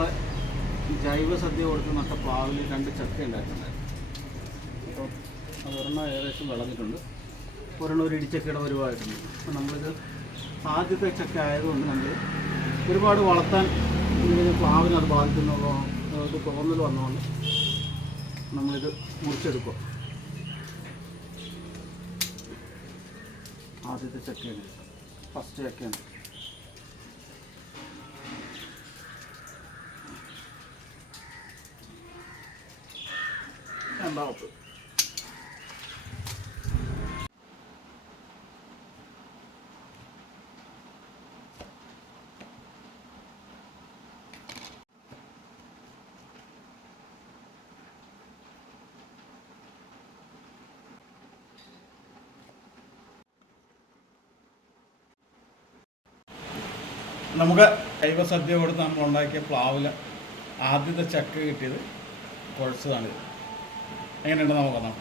നമ്മളെ ജൈവ സദ്യ കൊടുത്ത് നട്ട പ്ലാവിൽ 2 ചക്ക ഉണ്ടായിട്ടുണ്ടായിരുന്നു. അപ്പോൾ അതൊരെണ്ണം ഏകദേശം വിളഞ്ഞിട്ടുണ്ട്, ഒരെണ്ണം ഒരു ഇടിച്ചക്കയുടെ വരുവായിട്ടുണ്ട്. അപ്പോൾ നമ്മളിത് ആദ്യത്തെ ചക്ക ആയതുകൊണ്ട് നമ്മൾ ഒരുപാട് വളർത്താൻ പ്ലാവിന് അത് ബാധിക്കുന്നുള്ളൂ ഇത് തോന്നൽ വന്നുകൊണ്ട് നമ്മളിത് മുറിച്ചെടുക്കും. ആദ്യത്തെ ചക്കയാണ്, ഫസ്റ്റ് ചക്കയാണ്. രണ്ടാമത് നമുക്ക് ജൈവ സദ്യ കൊടുത്ത് നമ്മൾ ഉണ്ടാക്കിയ പ്ലാവിൽ ആദ്യത്തെ ചക്ക കിട്ടിയത് കുഴച്ചതാണിത്. എങ്ങനെയുണ്ട് നോക്കാം.